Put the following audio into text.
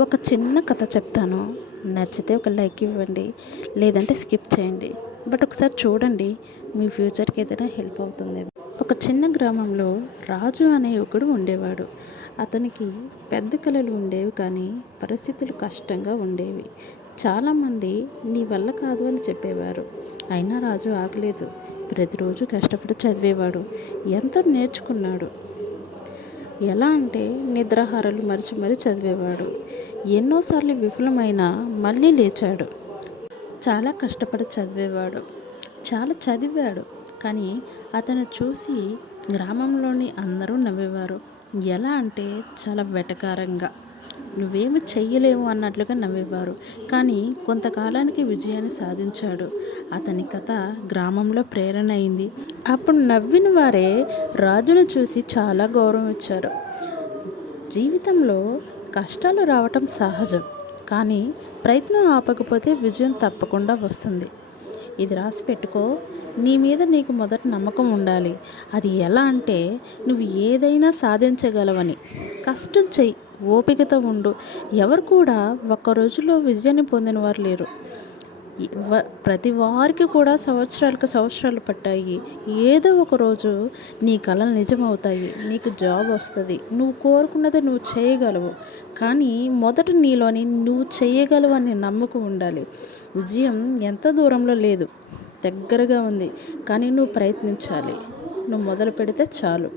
ఒక చిన్న కథ చెప్తాను. నచ్చితే ఒక లైక్ ఇవ్వండి. లేదంటే స్కిప్ చేయండి. బట్ ఒకసారి చూడండి. మీ ఫ్యూచర్‌కి ఏదైనా హెల్ప్ అవుతుందేమో. ఒక చిన్న గ్రామంలో రాజు అనే యువకుడు ఉండేవాడు. అతనికి పెద్ద కలలు ఉండేవి కానీ పరిస్థితులు కష్టంగా ఉండేవి. చాలామంది నీ వల్ల కాదు అని చెప్పేవారు. అయినా రాజు ఆగలేదు. ప్రతిరోజు కష్టపడి చదివేవాడు. ఎంతో నేర్చుకున్నాడు. ఎలా అంటే నిద్రాహారాలు మరిచి మరీ చదివేవాడు. ఎన్నోసార్లు విఫలమైనా మళ్ళీ లేచాడు. చాలా కష్టపడి చదివేవాడు. చాలా చదివాడు. కానీ అతను చూసి గ్రామంలోని అందరూ నవ్వేవారు. ఎలా అంటే చాలా వెటకారంగా, నువ్వేమి చెయ్యలేవు అన్నట్లుగా నవ్వేవారు. కానీ కొంతకాలానికి విజయాన్ని సాధించాడు. అతని కథ గ్రామంలో ప్రేరణ అయింది. అప్పుడు నవ్విన వారే రాజును చూసి చాలా గౌరవం ఇచ్చారు. జీవితంలో కష్టాలు రావటం సహజం. కానీ ప్రయత్నం ఆపకపోతే విజయం తప్పకుండా వస్తుంది. ఇది రాసి పెట్టుకో. నీ మీద నీకు మొదట నమ్మకం ఉండాలి. అది ఎలా అంటే నువ్వు ఏదైనా సాధించగలవని. కష్టం చెయ్యి, ఓపికతో ఉండు. ఎవరు కూడా ఒక్క రోజులో విజయాన్ని పొందిన వారు లేరు. ప్రతి వారికి కూడా సంవత్సరాలు పట్టాయి. ఏదో ఒక రోజు నీ కలలు నిజమవుతాయి. నీకు జాబ్ వస్తుంది. నువ్వు కోరుకున్నది నువ్వు చేయగలవు. కానీ మొదట నీలోని నువ్వు చేయగలవు అనే నమ్మకం ఉండాలి. విజయం ఎంత దూరంలో లేదు, దగ్గరగా ఉంది. కానీ నువ్వు ప్రయత్నించాలి. నువ్వు మొదలు పెడితే చాలు.